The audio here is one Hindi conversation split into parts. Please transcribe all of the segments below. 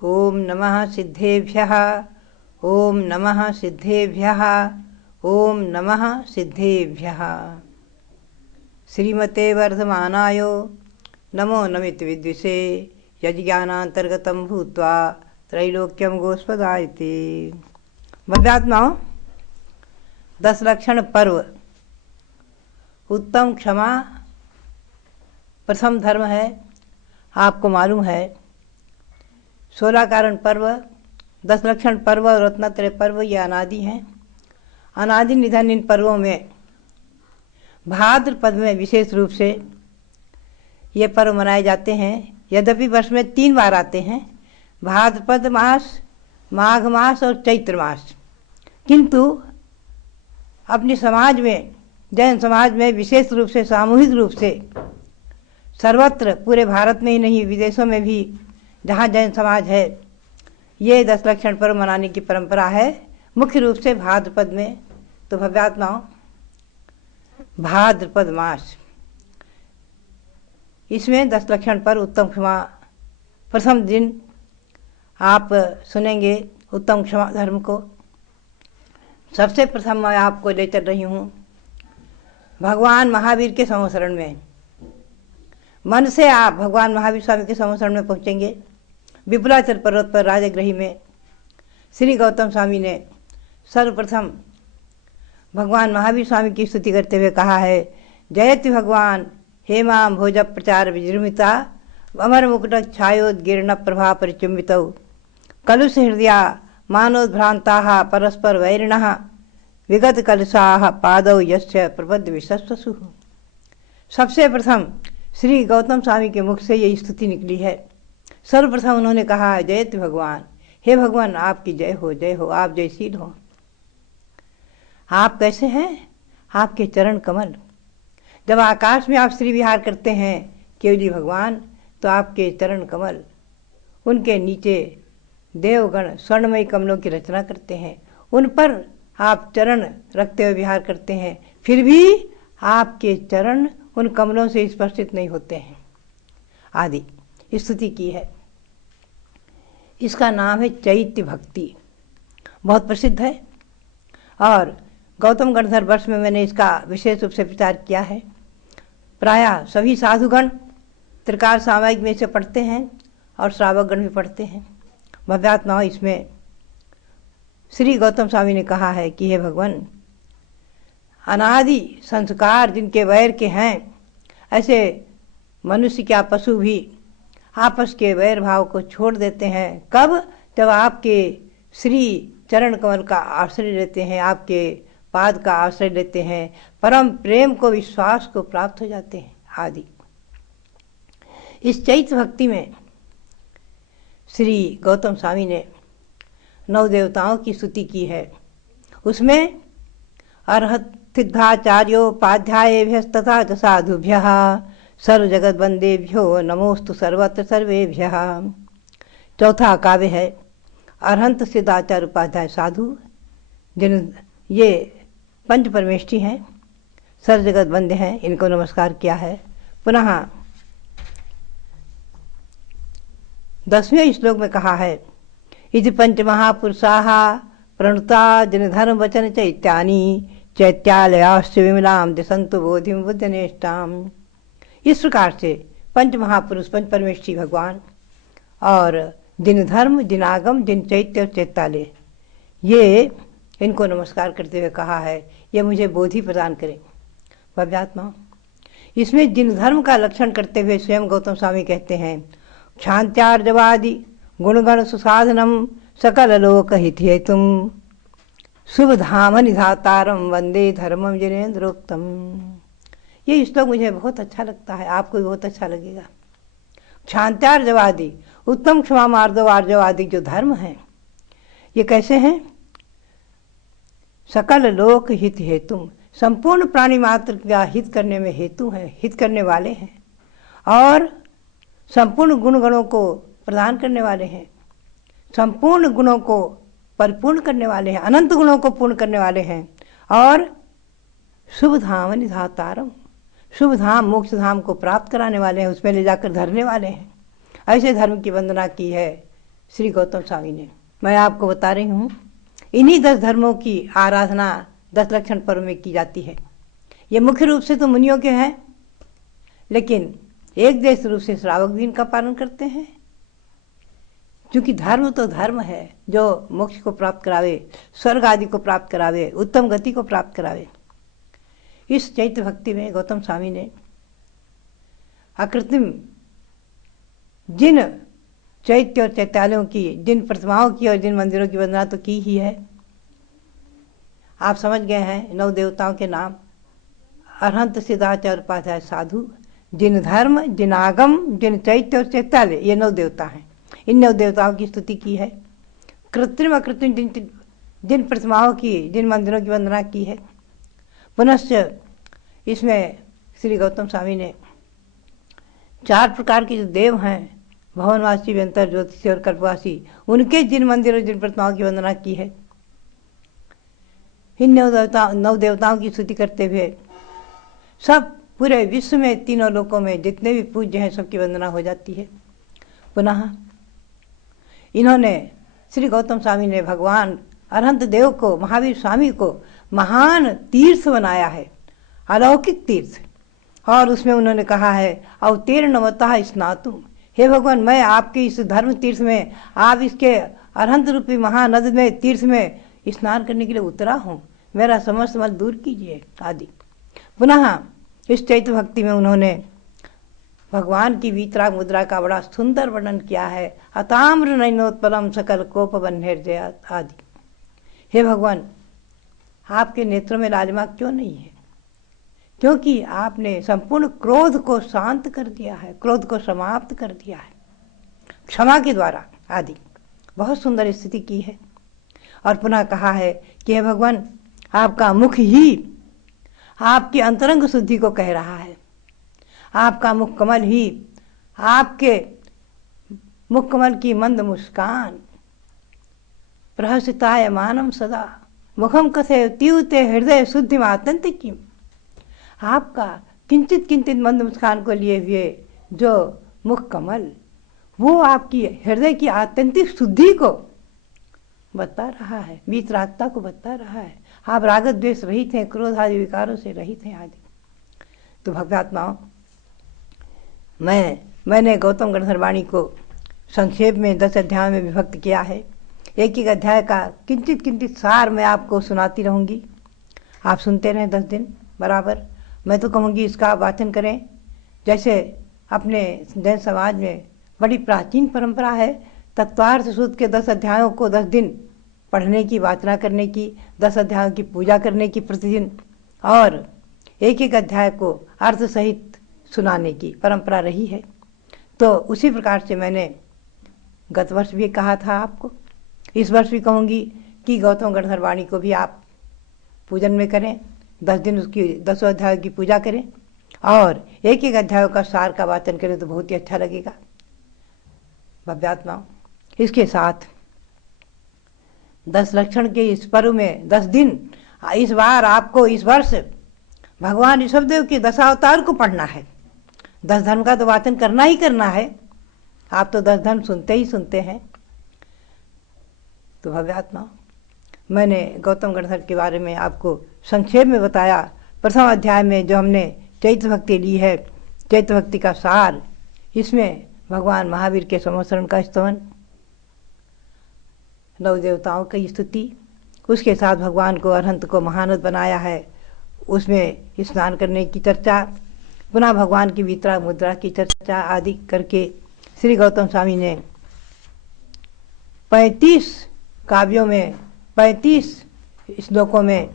ओम नमः सिद्धेभ्यः। ओम नमः सिद्धेभ्यः। ओम नमः सिद्धेभ्यः। श्रीमते वर्धमानाय नमो नमित विद्विषे यज्ञानांतर्गतं भूत्वा त्रैलोक्यं गोस्पदायते। भव्यात्माओं, 10 लक्षण पर्व। उत्तम क्षमा प्रथम धर्म है। आपको मालूम है 16 कारण पर्व, 10 लक्षण पर्व और रत्नत्रय पर्व ये अनादि हैं। अनादि निधन इन पर्वों में भाद्रपद में विशेष रूप से ये पर्व मनाए जाते हैं। यद्यपि वर्ष में 3 बार आते हैं, भाद्रपद मास, माघ मास और चैत्र मास। किंतु अपने समाज में, जैन समाज में विशेष रूप से, सामूहिक रूप से सर्वत्र, पूरे भारत में ही नहीं विदेशों में भी जहाँ जैन समाज है, ये 10 लक्षण पर्व मनाने की परंपरा है। मुख्य रूप से भाद्रपद में। तो भव्यात्माओं, भाद्रपद मास, इसमें 10 लक्षण पर्व उत्तम क्षमा प्रथम दिन आप सुनेंगे उत्तम क्षमा धर्म को। सबसे प्रथम मैं आपको ले चल रही हूँ भगवान महावीर के संवत्सरण में। मन से आप भगवान महावीर स्वामी के संवत्सरण में पहुँचेंगे। विपुलाचल पर्वत पर राजगृही में श्री गौतम स्वामी ने सर्वप्रथम भगवान महावीर स्वामी की स्तुति करते हुए कहा है, जयति भगवान हेमाम भोज प्रचार विजृंभिता अमर मुकुट छायोद्गीर्ण प्रभा परिचुंबित कलुष हृदया मानोद्भ्रांता परस्पर वैरिणः विगत कलशाः पादौ यस्य प्रपद्य विशस्वसु। सबसे प्रथम श्री गौतम स्वामी के मुख से ये स्तुति निकली है। सर्वप्रथम उन्होंने कहा, जयति भगवान, हे भगवान आपकी जय हो, जय हो, आप जयशील हो। आप कैसे हैं? आपके चरण कमल, जब आकाश में आप श्री विहार करते हैं केवली भगवान, तो आपके चरण कमल, उनके नीचे देवगण स्वर्णमयी कमलों की रचना करते हैं, उन पर आप चरण रखते हुए विहार करते हैं, फिर भी आपके चरण उन कमलों से स्पर्शित नहीं होते हैं। आदि स्तुति की है। इसका नाम है चैत्य भक्ति, बहुत प्रसिद्ध है। और गौतम गणधर वर्ष में मैंने इसका विशेष रूप से प्रचार किया है। प्रायः सभी साधुगण त्रिकाल सामायिक में इसे पढ़ते हैं और श्रावकगण भी पढ़ते हैं। भव्यात्मा, इसमें श्री गौतम स्वामी ने कहा है कि हे भगवान, अनादि संस्कार जिनके वैर के हैं, ऐसे मनुष्य क्या पशु भी आपस के वैर भाव को छोड़ देते हैं। कब? जब आपके श्री चरण कमल का आश्रय लेते हैं, आपके पाद का आश्रय लेते हैं, परम प्रेम को, विश्वास को प्राप्त हो जाते हैं। आदि इस चैत्य भक्ति में श्री गौतम स्वामी ने 9 देवताओं की स्तुति की है। उसमें अर्हत सिद्धाचार्योपाध्यायेभ्यस्तथा च साधुभ्यः सर्वजगद्वंदेभ्यो नमोस्तु सर्वत्र सर्वेभ्यः। चौथा काव्य है अरहंत सिद्धाचार्य उपाध्याय साधु, जिन ये पंच परमेष्ठी हैं, सर्व जगत वंद्य हैं, इनको नमस्कार किया है। पुनः 10वें श्लोक में कहा है, इति पंच महापुरुषाः प्रणुता जनधर्म वचन चैत्यानि चैत्यालयाश्च विमलां दिशन्तु बोधिं बुद्धनेष्टाम्। इस प्रकार से पंच महापुरुष, पंच परमेष्ठी भगवान और जिन धर्म, जिन आगम, जिन चैत्य और चैत्यालय, ये इनको नमस्कार करते हुए कहा है, ये मुझे बोधि प्रदान करें। भव्यात्मा, इसमें जिन धर्म का लक्षण करते हुए स्वयं गौतम स्वामी कहते हैं, क्षांत्यार्जवादि गुणगण सुसाधनम सकल लोक हित हेतुम शुभ धाम निधातारम वंदे धर्मम जिनेन्द्रोक्तम। ये श्लोक मुझे बहुत अच्छा लगता है, आपको भी बहुत अच्छा लगेगा। क्षांत्यार्जवादि, उत्तम क्षमा मार्दव आर्जवादि जो धर्म हैं, ये कैसे हैं? सकल लोक हित हेतुम, संपूर्ण प्राणी मात्र का हित करने में हेतु हैं, हित करने वाले हैं, और संपूर्ण गुण गणों को प्रदान करने वाले हैं, संपूर्ण गुणों को परिपूर्ण करने वाले हैं, अनंत गुणों को पूर्ण करने वाले हैं, और शुभ धाम निधातारम, शुभ धाम मोक्ष धाम को प्राप्त कराने वाले हैं, उसमें ले जाकर धरने वाले हैं। ऐसे धर्म की वंदना की है श्री गौतम स्वामी ने। मैं आपको बता रही हूँ, इन्हीं 10 धर्मों की आराधना 10 लक्षण पर्व में की जाती है। ये मुख्य रूप से तो मुनियों के हैं, लेकिन एक देश रूप से श्रावक भी इनका पालन करते हैं, क्योंकि धर्म तो धर्म है जो मोक्ष को प्राप्त करावे, स्वर्ग आदि को प्राप्त करावे, उत्तम गति को प्राप्त करावे। इस चैत्र भक्ति में गौतम स्वामी ने अकृत्रिम जिन चैत्य और चैत्यालयों की, जिन प्रतिमाओं की और जिन मंदिरों की वंदना तो की ही है। आप समझ गए हैं 9 देवताओं के नाम: अरहंत, सिद्धाचार्य, उपाध्याय, साधु, जिन धर्म, जिन आगम, जिन चैत्य और चैत्यालय, ये 9 देवता हैं। इन 9 देवताओं की स्तुति की है। कृत्रिम अकृत्रिम जिन प्रतिमाओं की, जिन मंदिरों की वंदना की है। पुनश्च इसमें श्री गौतम स्वामी ने 4 प्रकार के जो देव हैं, भवनवासी, व्यंतर, ज्योतिषी और कल्पवासी, उनके जिन मंदिरों, जिन प्रतिमाओं की वंदना की है। इन 9 देवताओं की स्तुति करते हुए सब पूरे विश्व में, तीनों लोकों में जितने भी पूज्य हैं, सबकी वंदना हो जाती है। पुनः इन्होंने, श्री गौतम स्वामी ने भगवान अरहंत देव को, महावीर स्वामी को महान तीर्थ बनाया है, अलौकिक तीर्थ। और उसमें उन्होंने कहा है, अवतीर्णवतः स्नातुम, हे भगवान, मैं आपके इस धर्म तीर्थ में, आप इसके अरहंत रूपी महानद में, तीर्थ में स्नान करने के लिए उतरा हूँ, मेरा समस्त मल दूर कीजिए आदि। पुनः इस चैत्र भक्ति में उन्होंने भगवान की वीतराग मुद्रा का बड़ा सुंदर वर्णन किया है। अताम्र नयनोत्पलम सकल कोप बन्हेर्जय आदि। हे भगवान, आपके नेत्रों में लालिमा क्यों नहीं है? क्योंकि आपने संपूर्ण क्रोध को शांत कर दिया है, क्रोध को समाप्त कर दिया है क्षमा के द्वारा आदि। बहुत सुंदर स्थिति की है। और पुनः कहा है कि हे भगवान, आपका मुख ही आपकी अंतरंग शुद्धि को कह रहा है। आपका मुख कमल ही, आपके मुख कमल की मंद मुस्कान, प्रहसिताय मानम सदा मुखम कथे त्युते हृदय शुद्धि मातंत की, आपका किंचित किंचित मंद मुस्कान को लिए हुए जो मुख कमल, वो आपकी हृदय की आत्यंतिक शुद्धि को बता रहा है, वीतरागता को बता रहा है। आप राग द्वेष रहित हैं, क्रोध आदि विकारों से रहित हैं आदि। तो भक्तात्माओं, मैंने गौतम गणधर वाणी को संक्षेप में 10 अध्यायों में विभक्त किया है। एक एक अध्याय का किंचित किंचित सार मैं आपको सुनाती रहूँगी। आप सुनते रहें 10 दिन बराबर। मैं तो कहूँगी इसका वाचन करें। जैसे अपने जैन समाज में बड़ी प्राचीन परंपरा है तत्वार्थ सूत्र के 10 अध्यायों को 10 दिन पढ़ने की, वाचना करने की, 10 अध्यायों की पूजा करने की प्रतिदिन, और एक एक अध्याय को अर्थ सहित सुनाने की परंपरा रही है। तो उसी प्रकार से मैंने गत वर्ष भी कहा था आपको, इस वर्ष भी कहूँगी कि गौतम गणधर वाणी को भी आप पूजन में करें, 10 दिन उसकी 10 अध्यायों की पूजा करें और एक एक अध्यायों का सार का वाचन करें तो बहुत ही अच्छा लगेगा। भव्यात्माओं, इसके साथ 10 लक्षण के इस पर्व में 10 दिन, इस बार आपको इस वर्ष भगवान ऋषभदेव के 10 अवतार को पढ़ना है। 10 धर्म का तो वाचन करना ही करना है। आप तो 10 धर्म सुनते ही सुनते हैं। तो भव्यात्मा, मैंने गौतम गणधर के बारे में आपको संक्षेप में बताया। प्रथम अध्याय में जो हमने चैत्र भक्ति ली है, चैत्र भक्ति का सार, इसमें भगवान महावीर के संवत्सरण का स्तवन, 9 देवताओं की स्तुति, उसके साथ भगवान को अरहंत को महानद बनाया है, उसमें स्नान करने की चर्चा, पुनः भगवान की वीतराग मुद्रा की चर्चा आदि करके श्री गौतम स्वामी ने 35 काव्यों में 35 श्लोकों में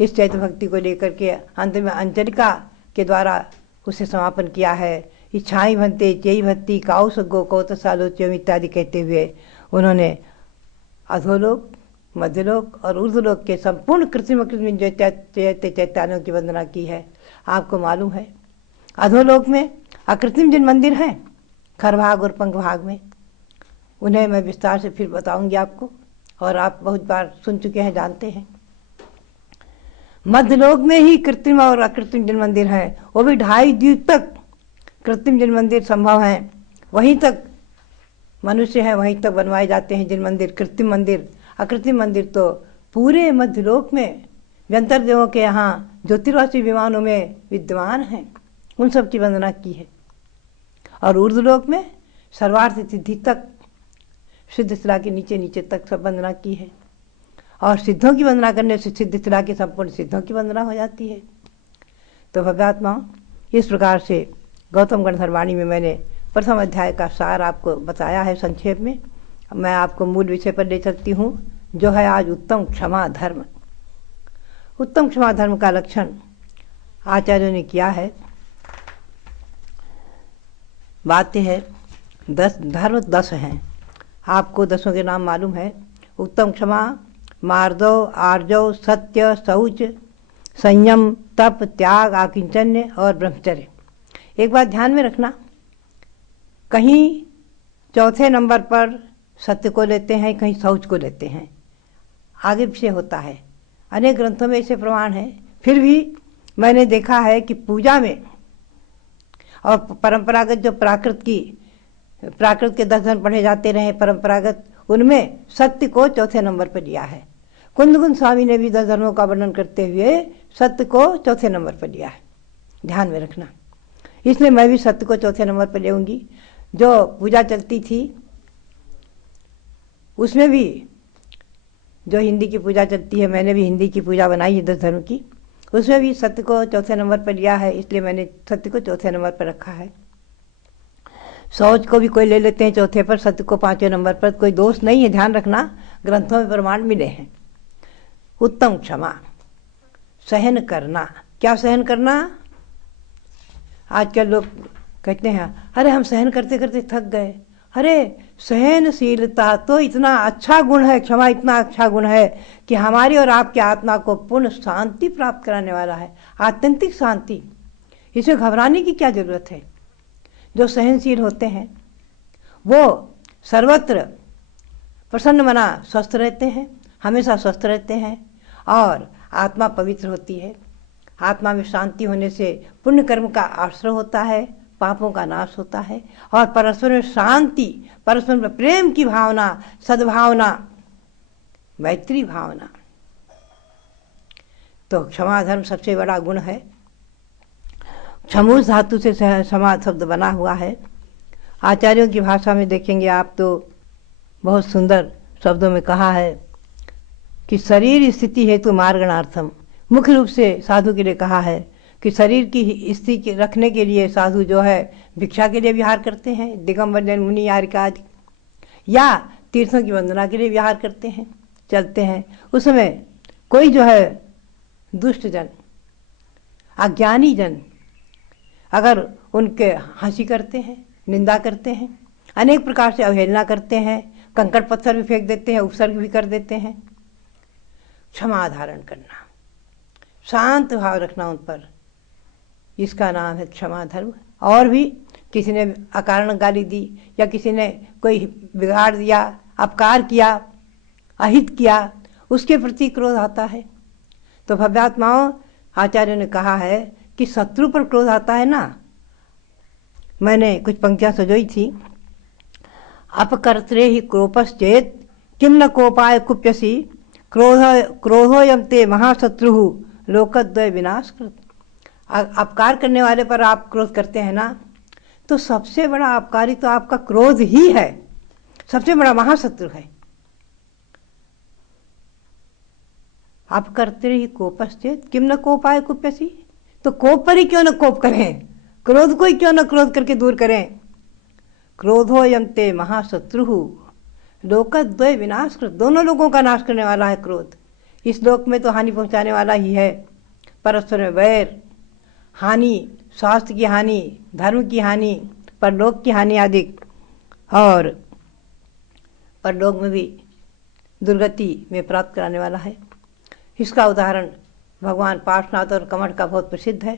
इस चैत्र भक्ति को लेकर के अंत में अंजलिका के द्वारा उसे समापन किया है। इच्छाई भंते चेई भक्ति काउ सगो कौतसालोच्यम इत्यादि कहते हुए उन्होंने अधोलोक, मध्यलोक और ऊर्ध्वलोक के संपूर्ण कृत्रिम चैत्यालयों की वंदना की है। आपको मालूम है अधोलोक में अकृत्रिम जिन मंदिर हैं खरभाग और पंख भाग में, उन्हें मैं विस्तार से फिर बताऊंगी आपको, और आप बहुत बार सुन चुके हैं, जानते हैं। मध्यलोक में ही कृत्रिम और अकृत्रिम जिन मंदिर हैं, वो भी 2.5 द्वीप तक कृत्रिम जिन मंदिर संभव हैं, वहीं तक मनुष्य हैं वहीं तक बनवाए जाते हैं जिन मंदिर, कृत्रिम मंदिर। अकृत्रिम मंदिर तो पूरे मध्यलोक में व्यंतर देवों के यहाँ ज्योतिर्वासी विमानों में विद्यमान हैं, उन सब की वंदना की है। और ऊर्ध्वलोक में सर्वार्थ सिद्धि तक, सिद्ध शिला के नीचे नीचे तक सब वंदना की है। और सिद्धों की वंदना करने से सिद्ध शिला के संपूर्ण सिद्धों की वंदना हो जाती है। तो भव्यात्माओं, इस प्रकार से गौतम गणधर्वाणी में मैंने प्रथम अध्याय का सार आपको बताया है संक्षेप में। मैं आपको मूल विषय पर ले चलती हूँ, जो है आज उत्तम क्षमा धर्म। उत्तम क्षमा धर्म का लक्षण आचार्यों ने किया है। बातें है 10 धर्म 10 हैं, आपको 10 के नाम मालूम है। उत्तम क्षमा, मार्दव, आर्जव, सत्य, शौच, संयम, तप, त्याग, आकिंचन्य और ब्रह्मचर्य। एक बात ध्यान में रखना, कहीं चौथे नंबर पर सत्य को लेते हैं, कहीं शौच को लेते हैं, आगे पीछे होता है। अनेक ग्रंथों में ऐसे प्रमाण है। फिर भी मैंने देखा है कि पूजा में और परंपरागत जो प्राकृत के 10 धर्म पढ़े जाते रहे परंपरागत, उनमें सत्य को चौथे नंबर पर लिया है। कुंदकुंद स्वामी ने भी 10 धर्मों का वर्णन करते हुए सत्य को चौथे नंबर पर लिया है, ध्यान में रखना। इसलिए मैं भी सत्य को चौथे नंबर पर लेऊंगी। जो पूजा चलती थी उसमें भी, जो हिंदी की पूजा चलती है, मैंने भी हिंदी की पूजा बनाई है 10 धर्म की, उसमें भी सत्य को चौथे नंबर पर लिया है, इसलिए मैंने सत्य को चौथे नंबर पर रखा है। शौच को भी कोई ले लेते हैं चौथे पर, सत्य को 5वें नंबर पर, कोई दोष नहीं है, ध्यान रखना, ग्रंथों में प्रमाण मिले हैं। उत्तम क्षमा, सहन करना। क्या सहन करना? आजकल लोग कहते हैं अरे हम सहन करते करते थक गए। अरे सहनशीलता तो इतना अच्छा गुण है, क्षमा इतना अच्छा गुण है कि हमारी और आपकी आत्मा को पूर्ण शांति प्राप्त कराने वाला है, आत्यंतिक शांति। इसे घबराने की क्या जरूरत है। जो सहनशील होते हैं वो सर्वत्र प्रसन्न मना स्वस्थ रहते हैं, हमेशा स्वस्थ रहते हैं, और आत्मा पवित्र होती है। आत्मा में शांति होने से पुण्य कर्म का आश्रय होता है, पापों का नाश होता है, और परस्पर में शांति, परस्पर में प्रेम की भावना, सद्भावना, मैत्री भावना। तो क्षमा धर्म सबसे बड़ा गुण है। क्षमूस धातु से क्षमा शब्द बना हुआ है। आचार्यों की भाषा में देखेंगे आप तो बहुत सुंदर शब्दों में कहा है कि शरीर स्थिति हेतु मार्गणार्थम। मुख्य रूप से साधु के लिए कहा है कि शरीर की स्थिति रखने के लिए साधु जो है भिक्षा के लिए विहार करते हैं, दिगंबर जैन मुनि यारिका आदि, या तीर्थों की वंदना के लिए विहार करते हैं, चलते हैं। उसमें कोई जो है दुष्ट जन, अज्ञानी जन अगर उनके हंसी करते हैं, निंदा करते हैं, अनेक प्रकार से अवहेलना करते हैं, कंकड़ पत्थर भी फेंक देते हैं, उपसर्ग भी कर देते हैं, क्षमा धारण करना, शांत भाव रखना उन पर, इसका नाम है क्षमा धर्म। और भी किसी ने अकारण गाली दी या किसी ने कोई बिगाड़ दिया, अपकार किया, अहित किया, उसके प्रति क्रोध आता है। तो भव्यात्माओं, आचार्य ने कहा है कि शत्रु पर क्रोध आता है ना। मैंने कुछ पंक्तियां सजोई थी। अपकर्त्रे ही क्रोपश्चेत किम न कोपाय कुप्यसी, क्रोधोयम ते महाशत्रु लोकद्वय विनाशकृत। अपकार करने वाले पर आप क्रोध करते हैं ना, तो सबसे बड़ा अपकारी तो आपका क्रोध ही है, सबसे बड़ा महाशत्रु है। आप करते ही कोपश्चेत किम न कोपाय कुप्यसी, तो कोप पर ही क्यों न कोप करें, क्रोध को ही क्यों न क्रोध करके दूर करें। क्रोधो यमते महाशत्रु लोकद्वय विनाशकृत, दोनों लोगों का नाश करने वाला है क्रोध। इस लोक में तो हानि पहुंचाने वाला ही है, परस्पर में वैर, हानि, स्वास्थ्य की हानि, धर्म की हानि, परलोक की हानि आदि, और परलोक में भी दुर्गति में प्राप्त कराने वाला है। इसका उदाहरण भगवान पार्श्वनाथ और कमठ का बहुत प्रसिद्ध है।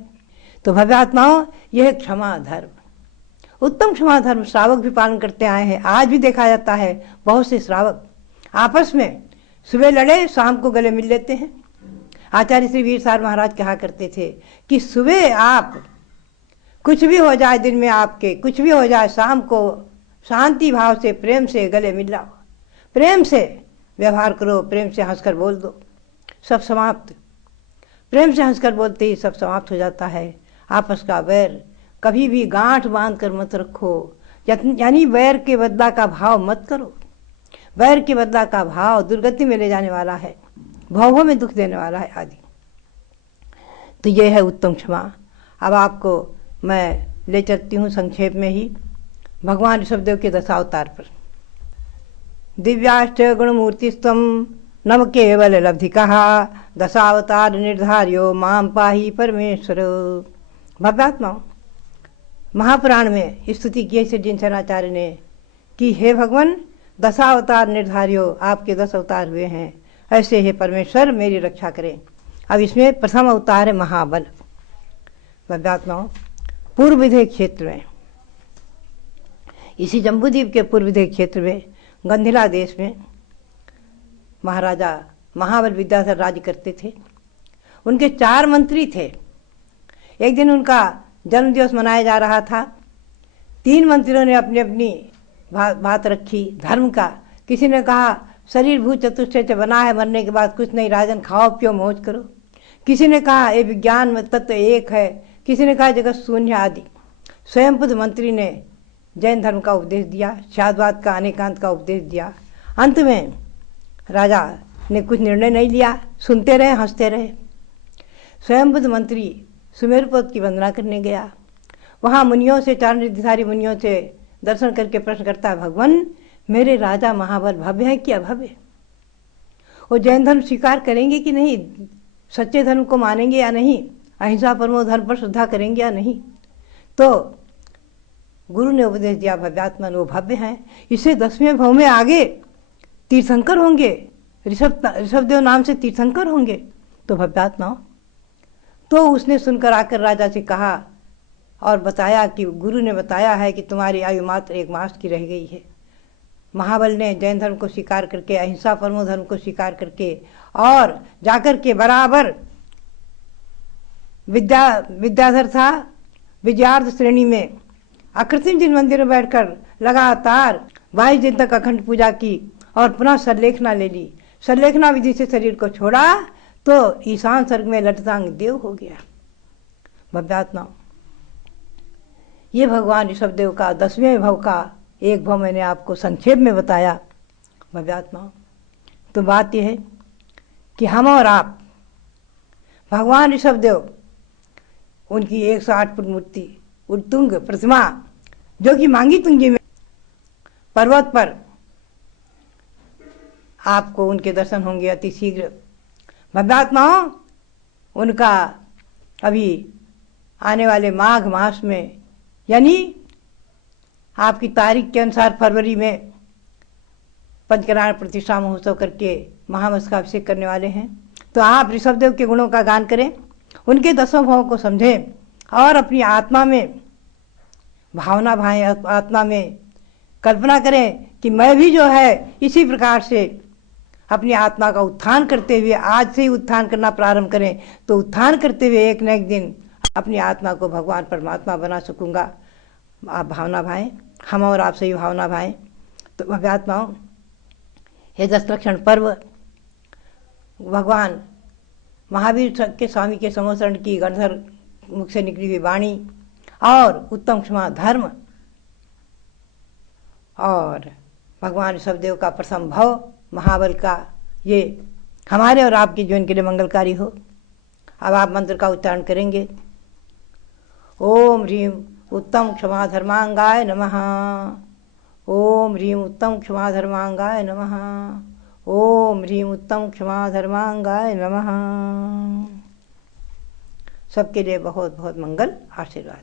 तो भव्यात्माओं, यह क्षमा धर्म, उत्तम क्षमा धर्म श्रावक भी पालन करते आए हैं। आज भी देखा जाता है बहुत से श्रावक आपस में सुबह लड़े शाम को गले मिल लेते हैं। आचार्य श्री वीर सार महाराज कहा करते थे कि सुबह आप कुछ भी हो जाए, दिन में आपके कुछ भी हो जाए, शाम को शांति भाव से प्रेम से गले मिल जाओ, प्रेम से व्यवहार करो, प्रेम से हंसकर बोल दो, सब समाप्त। प्रेम से हंसकर बोलते ही सब समाप्त हो जाता है। आपस का वैर कभी भी गांठ बांध कर मत रखो, यानी वैर के बदला का भाव मत करो। वैर के बदला का भाव दुर्गति में ले जाने वाला है, भावों में दुख देने वाला है आदि। तो ये है उत्तम क्षमा। अब आपको मैं ले चलती हूँ संक्षेप में ही भगवान ऋषभदेव के दशावतार पर। दिव्याष्ट गुणमूर्तिस्त्वं नव केवल लब्धिका दशावतार निर्धार्यो माम पाहि परमेश्वर। भव्यात्मा महापुराण में स्तुति की श्री जिनसनाचार्य ने कि हे भगवान, दशावतार निर्धार्यो, आपके 10 अवतार हुए हैं, ऐसे हे परमेश्वर मेरी रक्षा करें। अब इसमें प्रथम अवतार है महाबल। भव्यात्माओं, पूर्व विदेह क्षेत्र में, इसी जम्बूद्वीप के पूर्व विदेह क्षेत्र में गंधिला देश में महाराजा महाबल विद्याधर राज्य करते थे। उनके 4 मंत्री थे। एक दिन उनका जन्मदिवस मनाया जा रहा था। 3 मंत्रियों ने अपनी अपनी बात रखी धर्म का। किसी ने कहा शरीर भू चतुष्टय से बना है, मरने के बाद कुछ नहीं, राजन खाओ पियो मौज करो। किसी ने कहा ये विज्ञान में तत्व एक है, किसी ने कहा जगत शून्य आदि। स्वयंपुत्र मंत्री ने जैन धर्म का उपदेश दिया, शादवाद का, अनेकांत का उपदेश दिया। अंत में राजा ने कुछ निर्णय नहीं लिया, सुनते रहे, हंसते रहे। स्वयंपुत्र मंत्री सुमेरु पर्वत की वंदना करने गया। वहाँ मुनियों से, 4 रिद्धिधारी मुनियों से दर्शन करके प्रश्न करता है, भगवान मेरे राजा महाबल भव्य है कि अभव्य? वो जैन धर्म स्वीकार करेंगे कि नहीं? सच्चे धर्म को मानेंगे या नहीं? अहिंसा परमो धर्म पर श्रद्धा करेंगे या नहीं? तो गुरु ने उपदेश दिया, भव्यात्मन वो भव्य हैं, इससे 10वें भाव में आगे तीर्थंकर होंगे, ऋषभदेव नाम से तीर्थंकर होंगे। तो भव्यात्मा, तो उसने सुनकर आकर राजा से कहा और बताया कि गुरु ने बताया है कि तुम्हारी आयु मात्र 1 मास की रह गई है। महाबल ने जैन धर्म को स्वीकार करके, अहिंसा परमो धर्म को स्वीकार करके और जाकर के बराबर विद्याधर था विजयार्थ श्रेणी में अकृत्रिम जिन मंदिर में बैठकर लगातार 22 दिन तक अखंड पूजा की और पुनः सरलेखना ले ली। सरलेखना विधि से शरीर को छोड़ा तो ईशान स्वर्ग में लटतांग देव हो गया। भव्यात्मा, ये भगवान ऋषभदेव का 10वें भव का एक भव मैंने आपको संक्षेप में बताया। भव्यात्मा, तो बात यह है कि हम और आप भगवान ऋषभदेव, उनकी 108 फुट मूर्ति उत्तुंग प्रतिमा जो कि मांगी तुंगी में पर्वत पर, आपको उनके दर्शन होंगे अति शीघ्र। भव्यात्माओं, उनका अभी आने वाले माघ मास में, यानी आपकी तारीख के अनुसार फरवरी में पंचकरायण प्रतिष्ठा महोत्सव करके महामस का अभिषेक करने वाले हैं। तो आप ऋषभदेव के गुणों का गान करें, उनके 10 भावों को समझें और अपनी आत्मा में भावना भाएं, आत्मा में कल्पना करें कि मैं भी जो है इसी प्रकार से अपनी आत्मा का उत्थान करते हुए, आज से ही उत्थान करना प्रारंभ करें तो उत्थान करते हुए एक न एक दिन अपनी आत्मा को भगवान परमात्मा बना सकूँगा। आप भावना भाएं, हम और आप सही भावना भाएं। तो भव्यात्माओं, ये 10 लक्षण पर्व भगवान महावीर के स्वामी के समोसरण की गणधर मुख से निकली हुई वाणी और उत्तम क्षमा धर्म और भगवान ऋषभदेव का प्रथम भव महाबल का, ये हमारे और आपके जीवन के लिए मंगलकारी हो। अब आप मंत्र का उच्चारण करेंगे। ओम ह्रीम उत्तम क्षमा धर्मांगाय नमः। ओम ह्रीम उत्तम क्षमा धर्मांगाय नमः। ओम ह्रीम उत्तम क्षमा धर्मांगाय नमः। सबके लिए बहुत बहुत मंगल आशीर्वाद।